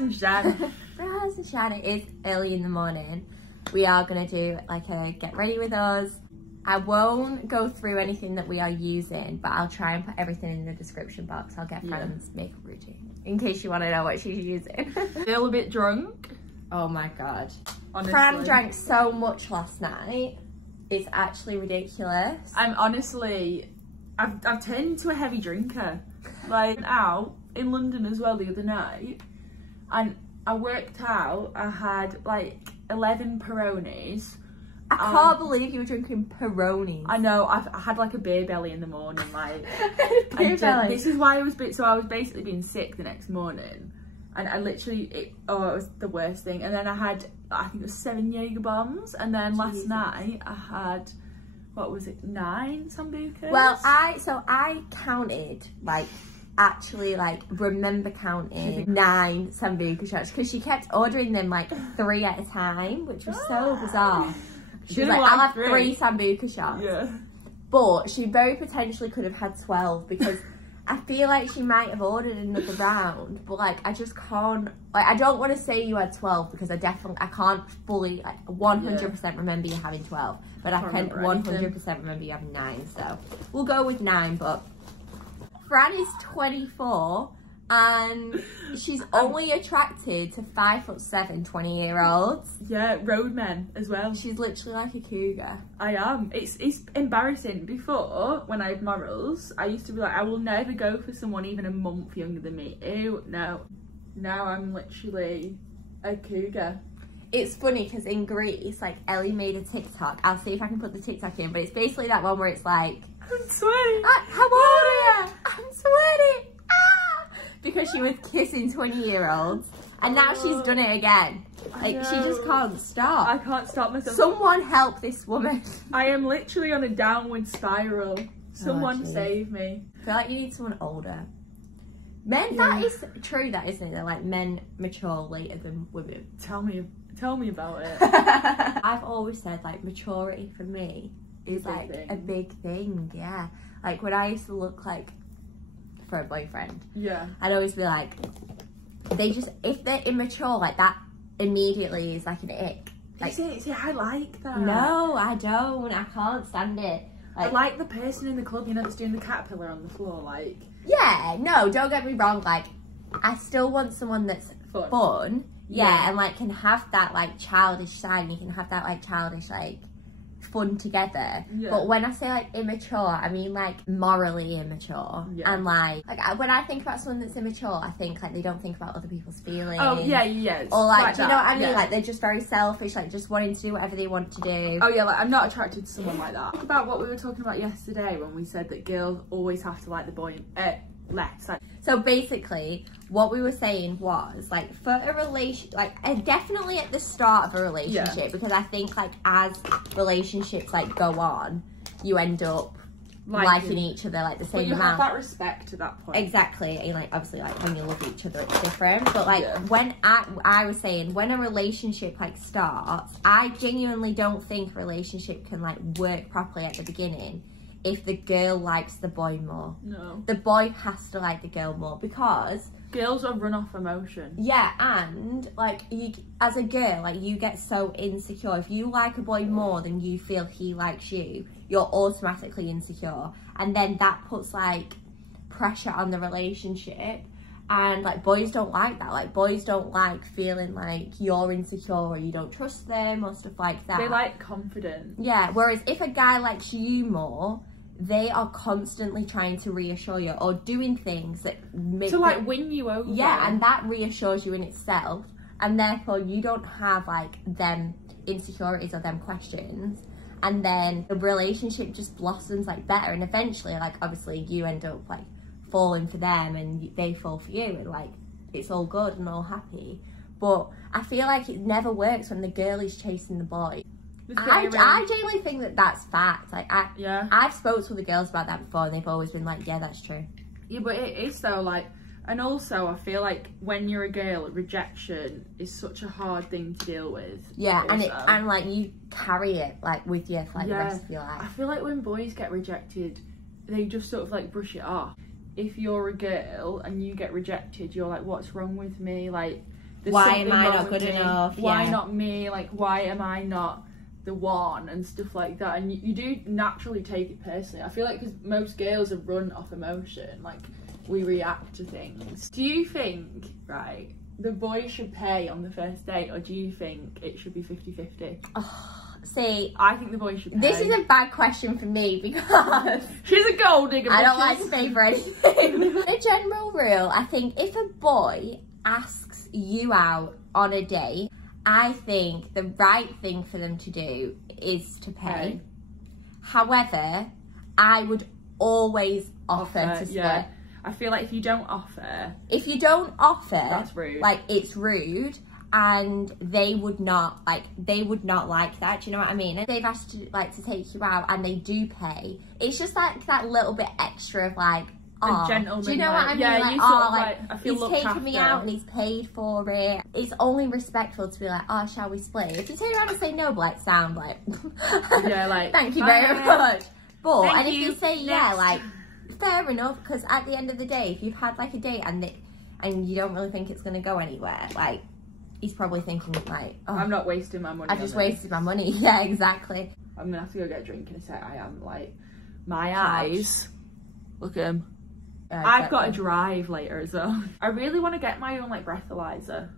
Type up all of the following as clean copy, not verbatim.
and Shan. Raz and Shan, it is early in the morning. We are going to do like a get ready with us. I won't go through anything that we are using, but I'll try and put everything in the description box. I'll get Fran's makeup routine in case you want to know what she's using. Feel a bit drunk. Oh my god. Honestly. Fran drank so much last night. It's actually ridiculous. I'm honestly, I've turned into a heavy drinker. Like out in London as well the other night, and I worked out I had like 11 Peronis. I can't believe you were drinking Peronis. I know, I had like a beer belly in the morning, like. Beer belly. This is why I was I was basically being sick the next morning, and I literally, it was the worst thing. And then I had, I think it was 7 Jaeger bombs, and then last night I had, what was it, 9 sambucas? Well, I counted, like, actually, like, remember counting 9 sambuca shots, because she kept ordering them, like, 3 at a time, which was so bizarre. She was like, I'll have 3 sambuca shots. Yeah. But she very potentially could have had 12, because I feel like she might have ordered another round, but like I just can't, like I don't want to say you had 12 because I can't fully, like 100% remember you having 12, but I can 100% remember you having 9, so we'll go with 9. But Fran is 24 and she's only attracted to 5'7" 20-year-olds. Yeah, roadmen as well. She's literally like a cougar. I am. It's embarrassing. Before, when I had morals, I used to be like, I will never go for someone even a month younger than me. Ew, no. Now I'm literally a cougar. It's funny because in Greece, like Ellie made a TikTok. I'll see if I can put the TikTok in, but it's basically that one where it's like, I'm sweaty. How old are you? I'm sweaty. Because she was kissing 20-year-olds, and now she's done it again. Like, she just can't stop. I can't stop myself. Someone help this woman. I am literally on a downward spiral. Someone save me. I feel like you need someone older. Men, that is true, that isn't it? They're like, men mature later than women. Tell me about it. I've always said, like, maturity for me is like a big thing, yeah. Like, when I used to look like, for a boyfriend, yeah, I'd always be like, they just, if they're immature, like that immediately is like an ick. Like, see, I like that. No, I don't. I can't stand it. Like, I like the person in the club, you know, that's doing the caterpillar on the floor, like. Yeah, no, don't get me wrong. Like, I still want someone that's fun. Yeah, and like can have that like childish side. You can have that like childish like fun together. Yeah. But when I say like immature, I mean like morally immature. Yeah. And like when I think about someone that's immature, I think like they don't think about other people's feelings. Oh yeah. Or like, do you know what I mean? Yeah. Like they're just very selfish, like just wanting to do whatever they want to do. Oh yeah, like I'm not attracted to someone like that. About what we were talking about yesterday when we said that girls always have to like the boy left. Like, so basically, what we were saying was like for a relation, like definitely at the start of a relationship, because I think like as relationships like go on, you end up liking each other like the same you amount. Have that respect at that point. Exactly, and like obviously like when you love each other, it's different. But like when I was saying when a relationship like starts, I genuinely don't think a relationship can like work properly at the beginning if the girl likes the boy more. No. The boy has to like the girl more, because girls are run off emotion. Yeah, and like you as a girl, like you get so insecure. If you like a boy more than you feel he likes you, you're automatically insecure. And then that puts like pressure on the relationship. And like boys don't like that. Like boys don't like feeling like you're insecure or you don't trust them or stuff like that. They like confidence. Yeah, whereas if a guy likes you more, they are constantly trying to reassure you or doing things that make to like win you over. Yeah, and that reassures you in itself, and therefore you don't have like them insecurities or them questions, and then the relationship just blossoms like better, and eventually like obviously you end up like falling for them and they fall for you, and like it's all good and all happy. But I feel like it never works when the girl is chasing the boy. I genuinely think that that's fact. Like I've spoke to the girls about that before and they've always been like, yeah, that's true. Yeah, but it is though, like, and also I feel like when you're a girl, rejection is such a hard thing to deal with. Yeah, also. and like you carry it like with you for like the rest of your life. I feel like when boys get rejected, they just sort of like brush it off. If you're a girl and you get rejected, you're like, what's wrong with me? Like, why am I not good enough? Why not me? Like, why am I not the one and stuff like that? And you do naturally take it personally. I feel like because most girls are run off emotion, like we react to things. Do you think, right, the boy should pay on the first date, or do you think it should be 50-50? Oh, see, I think the boy should pay. This is a bad question for me because she's a gold digger. I don't like to pay for anything. A general rule, I think if a boy asks you out on a date, I think the right thing for them to do is to pay. However, I would always offer to split. Yeah. I feel like if you don't offer, that's rude. Like, it's rude, and they would not like that. Do you know what I mean? If they've asked you like to take you out and they do pay, it's just like that little bit extra of like, oh, gentleman, do you know what I mean? Yeah, like, you oh, sort of like I feel he's taken me out and he's paid for it. It's only respectful to be like, oh, shall we split? If you turn around and say no, but like sound like, yeah, like thank you very much. But thank if you say yeah, like, fair enough, because at the end of the day, if you've had like a date and you don't really think it's gonna go anywhere, like, he's probably thinking like, oh, I'm not wasting my money. I just wasted my money. Yeah, exactly. I'm gonna have to go get a drink in a sec. I am like, my eyes. Look at them. I've got to drive later as well. I really want to get my own like breathalyzer.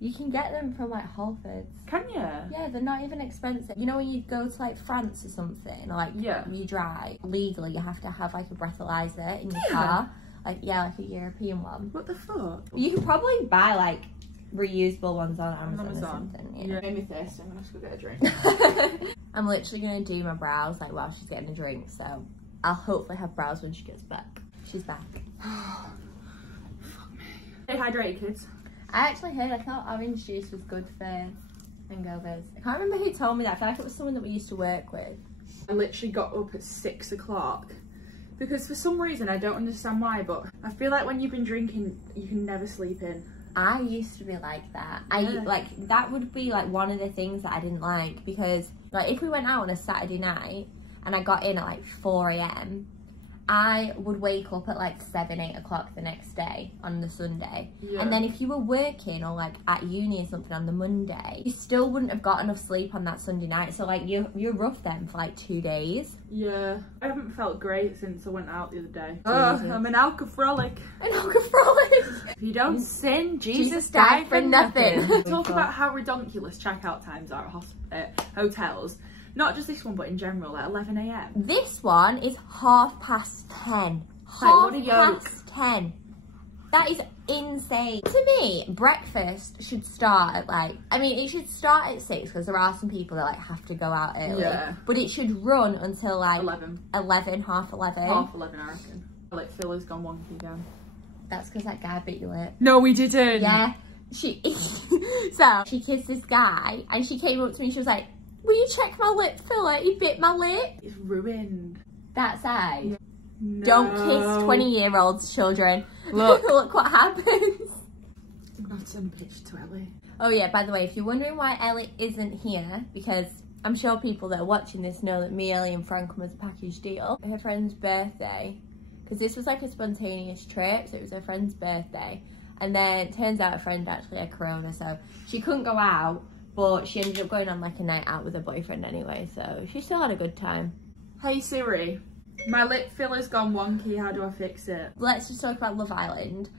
You can get them from like Whole Foods. Can you? Yeah, they're not even expensive. You know when you go to like France or something, or like you drive, legally you have to have like a breathalyzer in your car. Like, yeah, like a European one. What the fuck? You could probably buy like reusable ones on Amazon. Or something. Yeah. Made me thirsty. I'm gonna have to go get a drink. I'm literally gonna do my brows like while she's getting a drink, so I'll hopefully have brows when she gets back. She's back. Fuck me. Stay hydrated, kids. I actually heard, I thought orange juice was good for hangovers. I can't remember who told me that. I feel like it was someone that we used to work with. I literally got up at 6 o'clock because for some reason, I don't understand why, but I feel like when you've been drinking, you can never sleep in. I used to be like that. Like, that would be like one of the things that I didn't like, because like if we went out on a Saturday night and I got in at like 4 AM, I would wake up at like 7, 8 o'clock the next day on the Sunday. Yeah. And then if you were working or like at uni or something on the Monday, you still wouldn't have got enough sleep on that Sunday night. So like you're rough then for like 2 days. Yeah. I haven't felt great since I went out the other day. I'm an alcoholic. An alcoholic. If you don't sin, Jesus died for nothing. Talk about how redonkulous checkout times are at hotels. Not just this one, but in general, at 11 AM. This one is 10:30. Half past 10. That is insane. To me, breakfast should start at like, I mean, it should start at 6 because there are some people that like have to go out early. Yeah. But it should run until like 11, half 11. Half 11, I reckon. Like, Phil has gone wonky again. That's because that guy bit your lip. No, we didn't. Yeah. So she kissed this guy and she came up to me and she was like, will you check my lip filler? He bit my lip. It's ruined. That's it. No. Don't kiss 20-year-olds, children. Look. Look what happens. I'm gonna send a picture to Ellie. Oh yeah, by the way, if you're wondering why Ellie isn't here, because I'm sure people that are watching this know that me, Ellie and Fran come as a package deal. Her friend's birthday, because this was like a spontaneous trip, so it was her friend's birthday. And then it turns out her friend actually had corona, so she couldn't go out. But she ended up going on like a night out with her boyfriend anyway, so she still had a good time. Hey Siri, my lip filler's gone wonky, how do I fix it? Let's just talk about Love Island.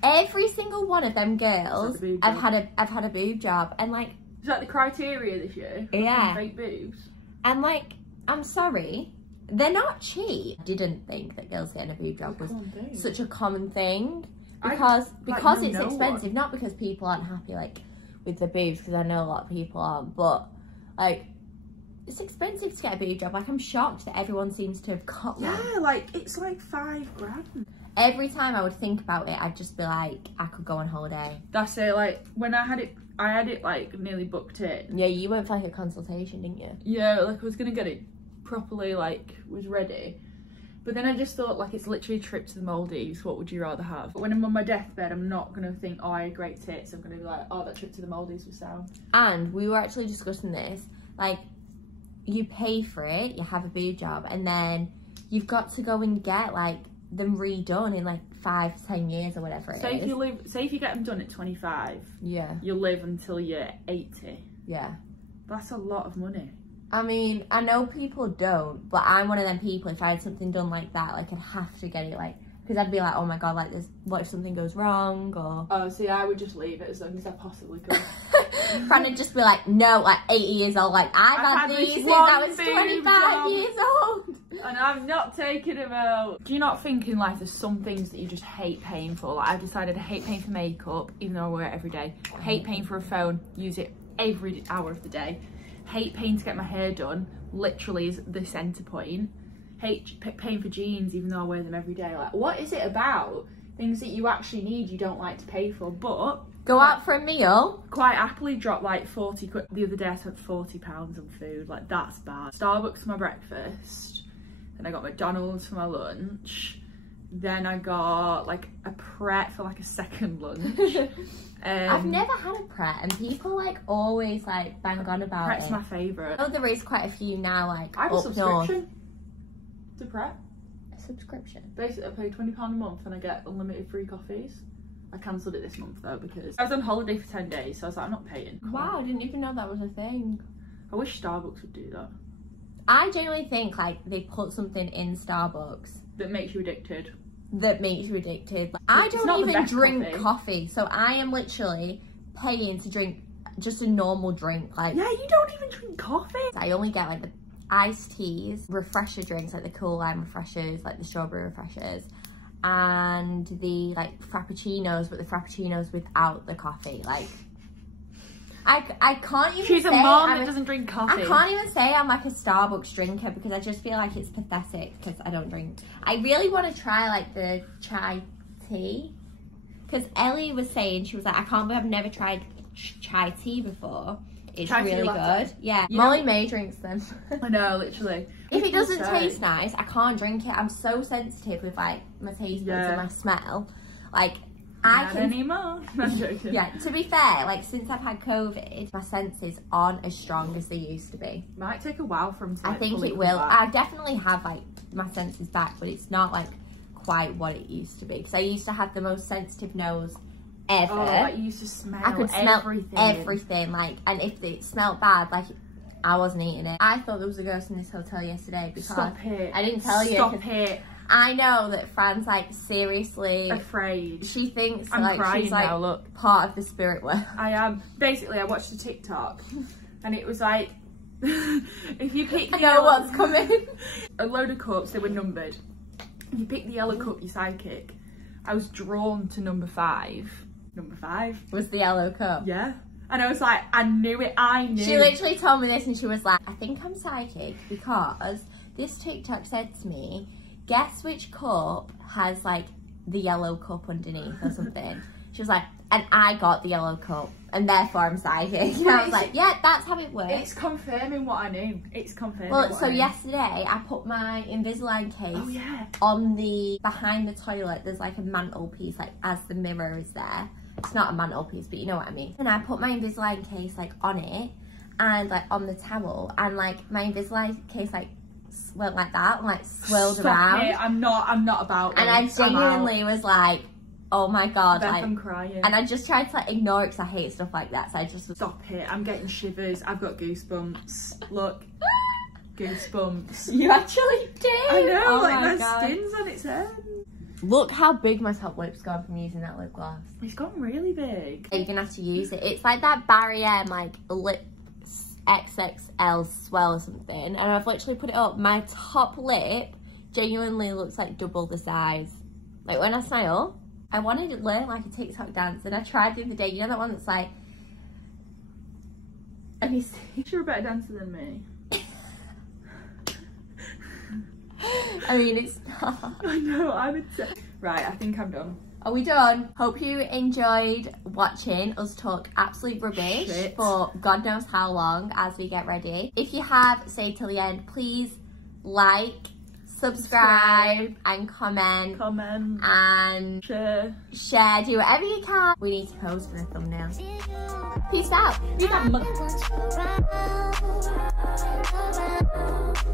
Every single one of them girls have had a boob job, and like... Is that the criteria this year? Yeah. Fake boobs? And like, I'm sorry, they're not cheap. I didn't think that girls getting a boob job was such a common thing. Because it's expensive, not because people aren't happy like with the boobs, because I know a lot of people aren't, but like it's expensive to get a boob job. Like, I'm shocked that everyone seems to have got one. Yeah, like it's like $5 grand. Every time I would think about it, I'd just be like, I could go on holiday. That's it. Like when I had it like nearly booked in. Yeah, you went for like a consultation, didn't you? Yeah, like I was gonna get it properly, like was ready. But then I just thought, like, it's literally a trip to the Maldives. What would you rather have? But when I'm on my deathbed, I'm not going to think, oh, I had great tits. I'm going to be like, oh, that trip to the Maldives was sound. And we were actually discussing this. Like, you pay for it, you have a boob job, and then you've got to go and get, like, them redone in like 5 to 10 years or whatever it is. Say if you get them done at 25, yeah, you'll live until you're 80. Yeah. That's a lot of money. I mean, I know people don't, but I'm one of them people, if I had something done like that, like I'd have to get it, like, because I'd be like, oh my god, like this, what if something goes wrong, or... Oh, see, I would just leave it as long as I possibly could. Fran would just be like, no, like 80 years old, like I've had these since I was 25 years old. And I'm not taking them out. Do you not think in life there's some things that you just hate paying for? Like I've decided I hate paying for makeup, even though I wear it every day. Hate paying for a phone, use it every hour of the day. Hate paying to get my hair done, literally is the centre point. Hate paying for jeans, even though I wear them every day. Like, what is it about things that you actually need you don't like to pay for? But go out for a meal, quite happily drop like 40 quid. The other day I spent £40 on food. Like, that's bad. Starbucks for my breakfast, then I got McDonald's for my lunch, then I got like a Pret for like a second lunch. I've never had a Pret, and people like always like bang on about Pret's it. my favourite. Oh, there is quite a few now, like I have a subscription to Pret. A subscription? Basically I pay £20 a month and I get unlimited free coffees. I cancelled it this month though because I was on holiday for 10 days, so I was like, I'm not paying. Wow, I didn't even know that was a thing. I wish Starbucks would do that. I genuinely think like they put something in Starbucks that makes you addicted. That makes you addicted. Like, I don't even drink coffee, so I am literally paying to drink just a normal drink. Like, yeah, you don't even drink coffee. I only get like the iced teas, refresher drinks, like the cool lime refreshers, like the strawberry refreshers, and the like frappuccinos, but the frappuccinos without the coffee. Like, I can't even She's say a mom that doesn't drink coffee. I can't even say I'm like a Starbucks drinker because I just feel like it's pathetic because I don't drink. I really want to try like the chai tea because Ellie was saying, she was like, I can't believe I've never tried chai tea before. It's chai really good. Yeah, Molly May drinks them. I know, literally. If it doesn't taste nice, I can't drink it. I'm so sensitive with like my taste buds and my smell. Like, Not anymore. I'm joking. Yeah, to be fair, like since I've had COVID, my senses aren't as strong as they used to be. Might take a while for them to, I think it will. I definitely have like my senses back, but it's not like quite what it used to be. Because I used to have the most sensitive nose ever. Oh, like you used to smell I could smell everything. Like, and if it smelled bad, like I wasn't eating it. I thought there was a ghost in this hotel yesterday because Stop it. I didn't tell you. Stop it. I know that Fran's like seriously afraid. She thinks I'm like crying she's like now, look. part of the spirit world. I am. Basically, I watched a TikTok and it was like, if you pick I know what's coming. A load of cups, they were numbered. If you pick the yellow cup, your sidekick. I was drawn to number 5. Number 5 was the yellow cup. Yeah. And I was like, I knew it. I knew. She literally told me this and she was like, I think I'm psychic because this TikTok said to me, guess which cup has like the yellow cup underneath or something. She was like, and I got the yellow cup and therefore I'm psychic. And I was like, yeah, that's how it works. It's confirming what I knew. It's confirming. Well, so yesterday I put my Invisalign case on the behind the toilet. There's like a mantelpiece, like as the mirror is there. It's not a mantelpiece, but you know what I mean. And I put my Invisalign case like on it and like on the towel, and like my Invisalign case like went like that and like swirled around. It. I'm not about and this. I genuinely was like, oh my god, Beth, like I'm crying. And I just tried to like ignore it because I hate stuff like that, so I just stop it. I'm getting shivers. I've got goosebumps. Look. Goosebumps. You actually did. I know, oh like my skin's on its head. Look how big my top lip's gone from using that lip gloss. It's gone really big. You're gonna have to use it. It's like that Barrier like lip XXL swell or something, and I've literally put it up. My top lip genuinely looks like double the size. Like when I smile, I wanted to learn like a TikTok dance, and I tried the other day. You know that one that's like, let me see. You're a better dancer than me. I mean, it's not. I know, I would say. Right, I think I'm done. Are we done? Hope you enjoyed watching us talk absolute rubbish for God knows how long as we get ready. If you have stayed till the end, please like, subscribe and comment and share, do whatever you can. We need to pose for a thumbnail. Peace out. Peace out.